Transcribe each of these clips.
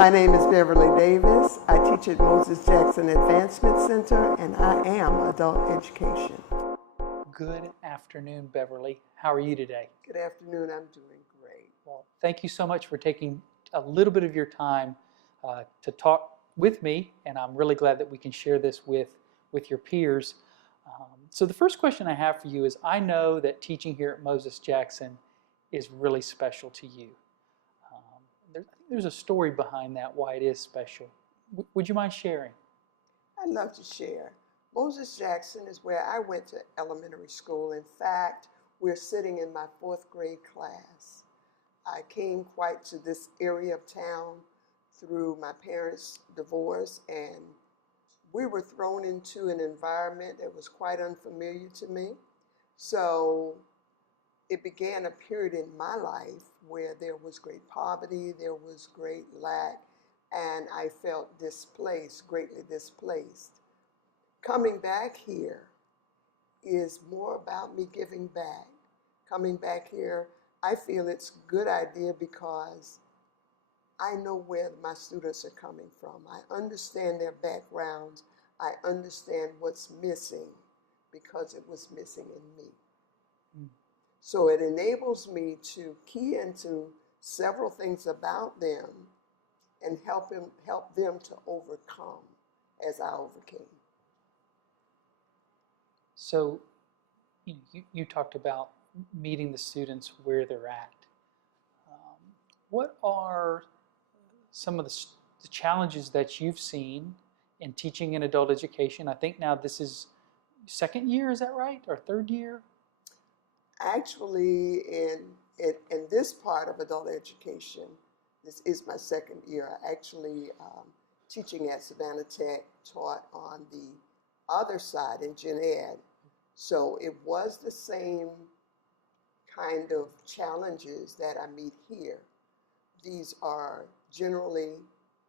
My name is Beverly Davis. I teach at Moses Jackson Advancement Center, and I am adult education. Good afternoon, Beverly. How are you today? Good afternoon. I'm doing great. Well, thank you so much for taking a little bit of your time to talk with me, and I'm really glad that we can share this with your peers. So the first question I have for you is, I know that teaching here at Moses Jackson is really special to you. I think there's a story behind that, why it is special. Would you mind sharing? I'd love to share. Moses Jackson is where I went to elementary school. In fact, we're sitting in my 4th grade class. I came quite to this area of town through my parents' divorce, and we were thrown into an environment that was quite unfamiliar to me. So it began a period in my life where there was great poverty, there was great lack, and I felt displaced, greatly displaced. Coming back here is more about me giving back. Coming back here, I feel it's a good idea because I know where my students are coming from. I understand their backgrounds. I understand what's missing because it was missing in me. So it enables me to key into several things about them and help them to overcome as I overcame. So you talked about meeting the students where they're at. What are some of the challenges that you've seen in teaching in adult education? I think now this is 2nd year, is that right? Or 3rd year? Actually, in this part of adult education, this is my 2nd year. I actually teaching at Savannah Tech, taught on the other side in Gen Ed. So it was the same kind of challenges that I meet here. These are generally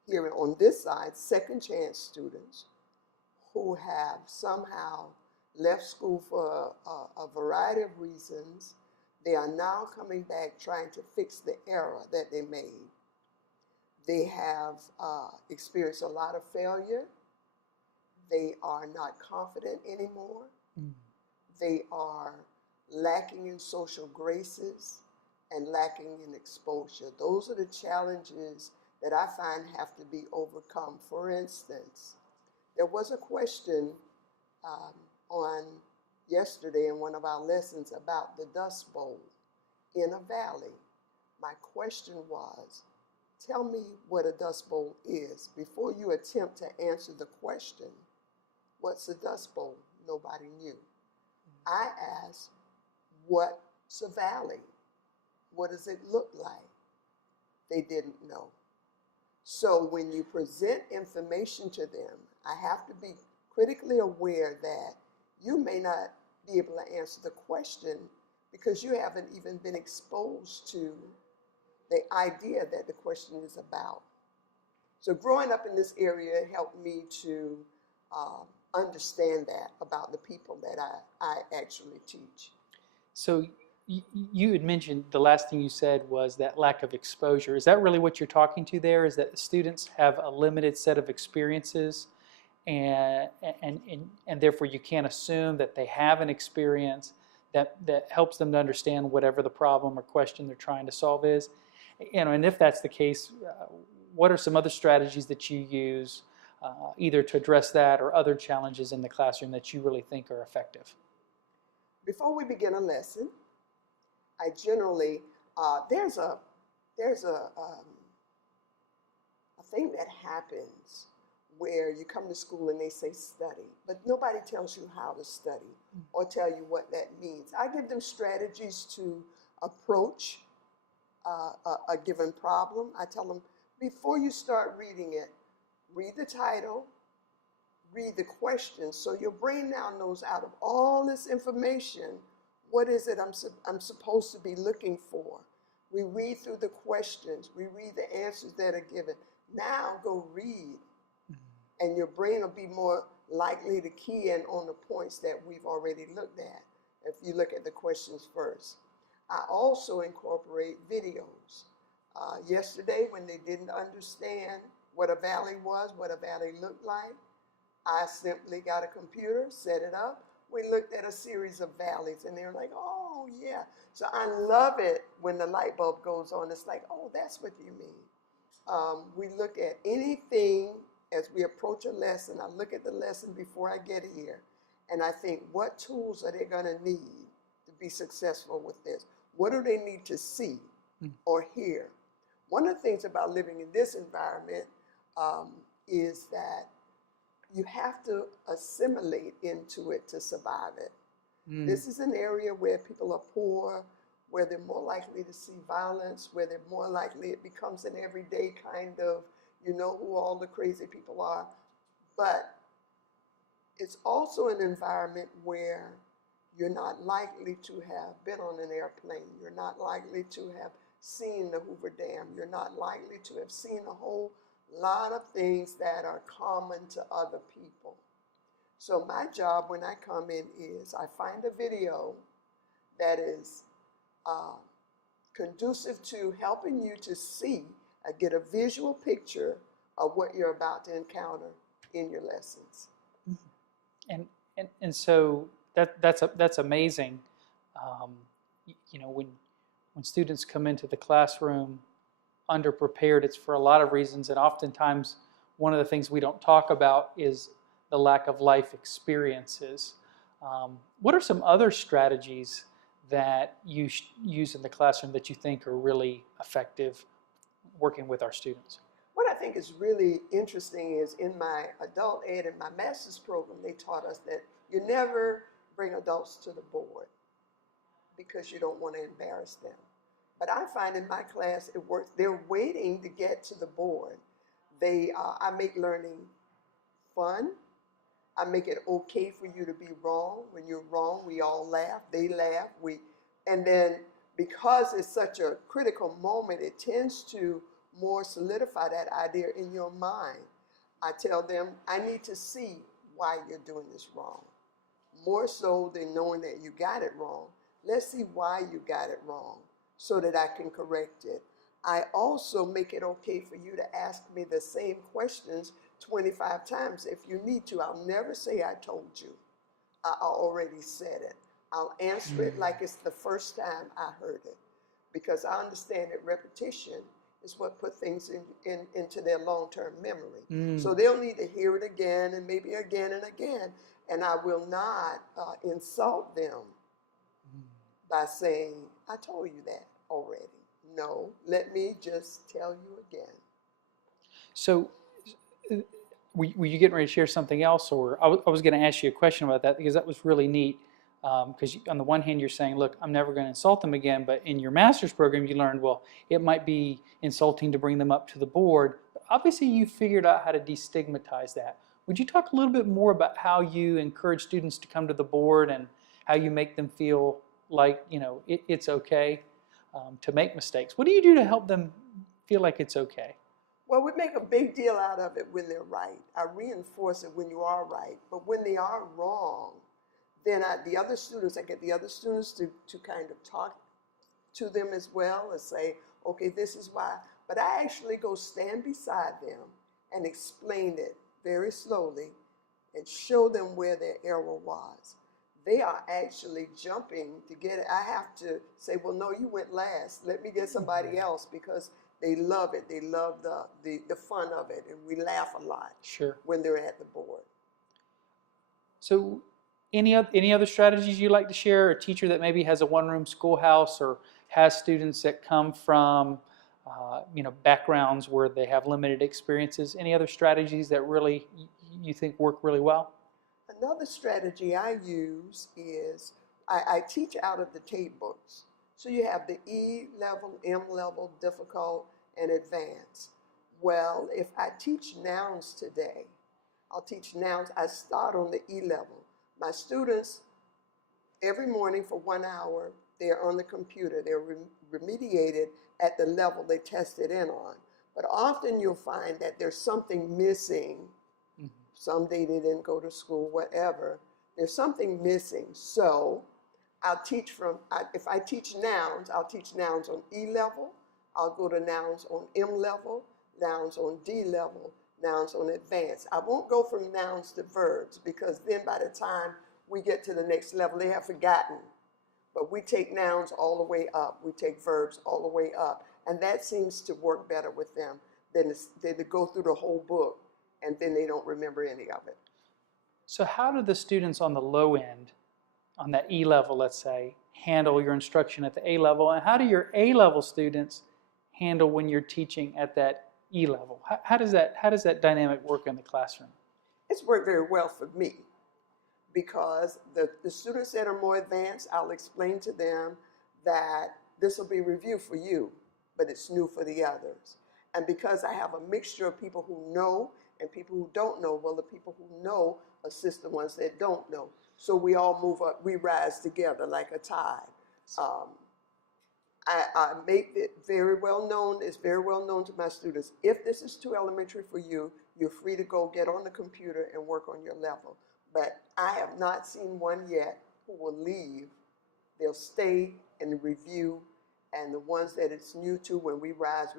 here on this side, second chance students who have somehow left school for a variety of reasons. They are now coming back trying to fix the error that they made. They have experienced a lot of failure. They are not confident anymore. They are lacking in social graces and lacking in exposure. Those are the challenges that I find have to be overcome. For instance, there was a question on yesterday in one of our lessons about the Dust Bowl in a valley. My question was, tell me what a Dust Bowl is. Before you attempt to answer the question, what's a Dust Bowl? Nobody knew. I asked, what's a valley? What does it look like? They didn't know. So when you present information to them, I have to be critically aware that you may not be able to answer the question because you haven't even been exposed to the idea that the question is about. So growing up in this area helped me to understand that about the people that I actually teach. So you had mentioned, the last thing you said was that lack of exposure. Is that really what you're talking to there? Is that the students have a limited set of experiences and therefore you can't assume that they have an experience that helps them to understand whatever the problem or question they're trying to solve is? And if that's the case, what are some other strategies that you use either to address that or other challenges in the classroom that you really think are effective? Before we begin a lesson, I generally, there's a thing that happens where you come to school and they say study, but nobody tells you how to study or tell you what that means. I give them strategies to approach a given problem. I tell them, before you start reading it, read the title, read the question, so your brain now knows out of all this information, what is it I'm supposed to be looking for? We read through the questions, we read the answers that are given. Now go read, and your brain will be more likely to key in on the points that we've already looked at if you look at the questions first. I also incorporate videos. Yesterday, when they didn't understand what a valley was, what a valley looked like, I simply got a computer, set it up. We looked at a series of valleys, and they're like, oh, yeah. So I love it when the light bulb goes on. It's like, oh, that's what you mean. We look at anything as we approach a lesson. I look at the lesson before I get here, and I think, what tools are they going to need to be successful with this? What do they need to see or hear? One of the things about living in this environment is that you have to assimilate into it to survive it. This is an area where people are poor, where they're more likely to see violence, where they're more likely it becomes an everyday kind of, you know who all the crazy people are. But it's also an environment where you're not likely to have been on an airplane. You're not likely to have seen the Hoover Dam. You're not likely to have seen a whole lot of things that are common to other people. So my job when I come in is I find a video that is conducive to helping you to see, get a visual picture of what you're about to encounter in your lessons. And so that's amazing. You know, when students come into the classroom underprepared, it's for a lot of reasons, and oftentimes one of the things we don't talk about is the lack of life experiences. What are some other strategies that you use in the classroom that you think are really effective working with our students? What I think is really interesting is in my adult ed and my master's program, they taught us that you never bring adults to the board because you don't want to embarrass them. But I find in my class it works. They're waiting to get to the board. I make learning fun. I make it okay for you to be wrong. When you're wrong, we all laugh. They laugh. And then because it's such a critical moment, it tends to more solidify that idea in your mind. I tell them, I need to see why you're doing this wrong. More so than knowing that you got it wrong, let's see why you got it wrong so that I can correct it. I also make it okay for you to ask me the same questions 25 times if you need to. I'll never say I told you. I already said it. I'll answer it like it's the first time I heard it, because I understand that repetition is what put things into their long-term memory. So they'll need to hear it again and maybe again and again, and I will not insult them by saying, I told you that already. No, let me just tell you again. So were you getting ready to share something else, or I was going to ask you a question about that, because that was really neat. Because on the one hand, you're saying, look, I'm never going to insult them again. But in your master's program, you learned, well, it might be insulting to bring them up to the board. But obviously, you figured out how to destigmatize that. Would you talk a little bit more about how you encourage students to come to the board and how you make them feel like, you know, it's okay to make mistakes? What do you do to help them feel like it's okay? Well, we make a big deal out of it when they're right. I reinforce it when you are right. But when they are wrong, then I get the other students to kind of talk to them as well and say, okay, this is why. But I actually go stand beside them and explain it very slowly and show them where their error was. They are actually jumping to get it. I have to say, well, no, you went last. Let me get somebody else, because they love it. They love the fun of it, and we laugh a lot when they're at the board. So any other strategies you'd like to share? A teacher that maybe has a one-room schoolhouse or has students that come from backgrounds where they have limited experiences. Any other strategies that really you think work really well? Another strategy I use is I teach out of the tape books. So you have the E level, M level, difficult, and advanced. Well, if I teach nouns today, I'll teach nouns. I start on the E level. My students, every morning for 1 hour, they're on the computer. They're remediated at the level they tested in on. But often you'll find that there's something missing. Someday they didn't go to school, whatever. There's something missing. So I'll teach if I teach nouns, I'll teach nouns on E level, I'll go to nouns on M level, nouns on D level, nouns on advanced. I won't go from nouns to verbs because then by the time we get to the next level, they have forgotten. But we take nouns all the way up. We take verbs all the way up. And that seems to work better with them than to go through the whole book and then they don't remember any of it. So how do the students on the low end, on that E level, let's say, handle your instruction at the A level? And how do your A level students handle when you're teaching at that E level? How does that dynamic work in the classroom? It's worked very well for me because the students that are more advanced, I'll explain to them that this will be review for you, but it's new for the others. And because I have a mixture of people who know and people who don't know, well, the people who know assist the ones that don't know. So we all move up, we rise together like a tide. I make it very well known, it's very well known to my students. If this is too elementary for you, you're free to go get on the computer and work on your level. But I have not seen one yet who will leave. They'll stay and review, and the ones that it's new to, when we rise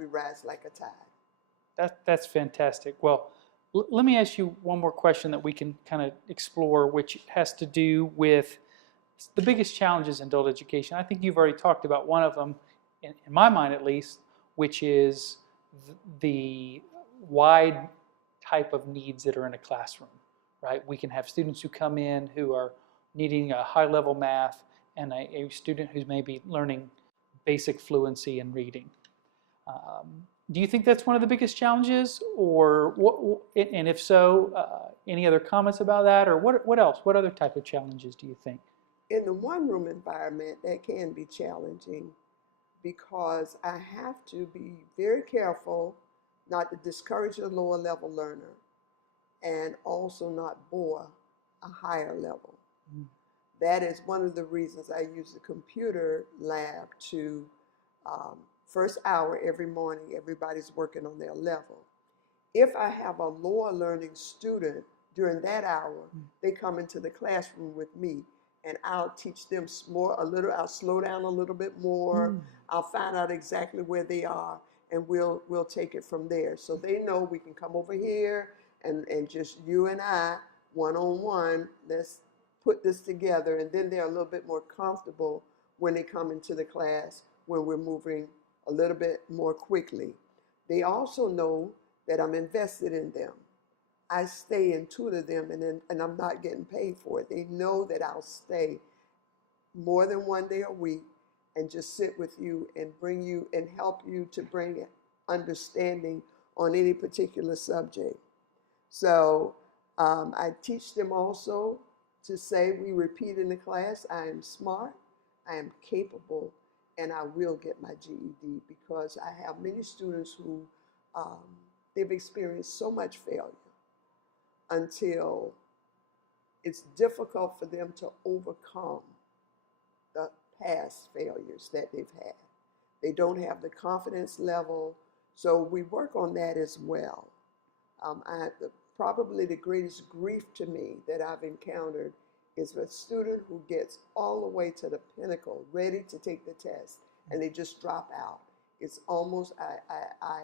like a tide. That's fantastic. Well, let me ask you one more question that we can kind of explore, which has to do with the biggest challenges in adult education. I think you've already talked about one of them, in my mind at least, which is the wide type of needs that are in a classroom, right? We can have students who come in who are needing a high-level math and a student who's maybe learning basic fluency in reading. Do you think that's one of the biggest challenges, or what? And if so, any other comments about that, or what else? What other type of challenges do you think? In the one-room environment, that can be challenging because I have to be very careful not to discourage a lower level learner and also not bore a higher level. Mm. That is one of the reasons I use the computer lab to first hour every morning, everybody's working on their level. If I have a lower learning student during that hour, they come into the classroom with me and I'll teach them more, I'll slow down a little bit more. I'll find out exactly where they are and we'll take it from there. So they know we can come over here and just you and I, one-on-one, let's put this together, and then they're a little bit more comfortable when they come into the class when we're moving a little bit more quickly. They also know that I'm invested in them. I stay and tutor them, and I'm not getting paid for it. They know that I'll stay more than one day a week and just sit with you and bring you and help you to bring understanding on any particular subject. So I teach them also to say, we repeat in the class, I am smart, I am capable, and I will get my GED, because I have many students who they've experienced so much failure until it's difficult for them to overcome the past failures that they've had. They don't have the confidence level, so we work on that as well. Probably the greatest grief to me that I've encountered is a student who gets all the way to the pinnacle, ready to take the test, and they just drop out. It's almost, I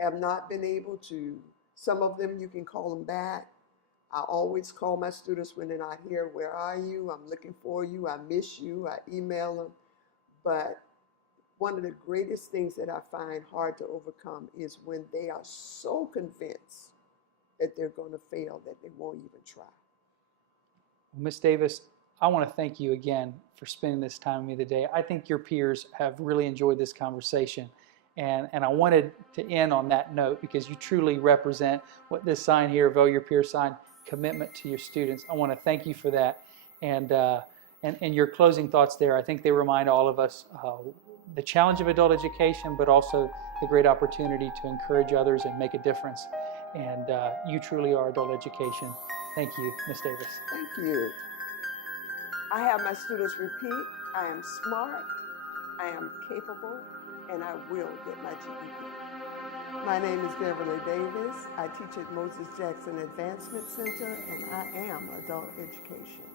have not been able to, some of them you can call them back. I always call my students when they're not here, where are you? I'm looking for you, I miss you, I email them. But one of the greatest things that I find hard to overcome is when they are so convinced that they're going to fail that they won't even try. Ms. Davis, I want to thank you again for spending this time with me today. I think your peers have really enjoyed this conversation, and I wanted to end on that note because you truly represent what this sign here, Vote Your Peer sign, commitment to your students. I want to thank you for that, and your closing thoughts there. I think they remind all of us the challenge of adult education, but also the great opportunity to encourage others and make a difference. And you truly are adult education. Thank you, Ms. Davis. Thank you. I have my students repeat, I am smart, I am capable, and I will get my GED. My name is Beverly Davis. I teach at Moses Jackson Advancement Center, and I am adult education.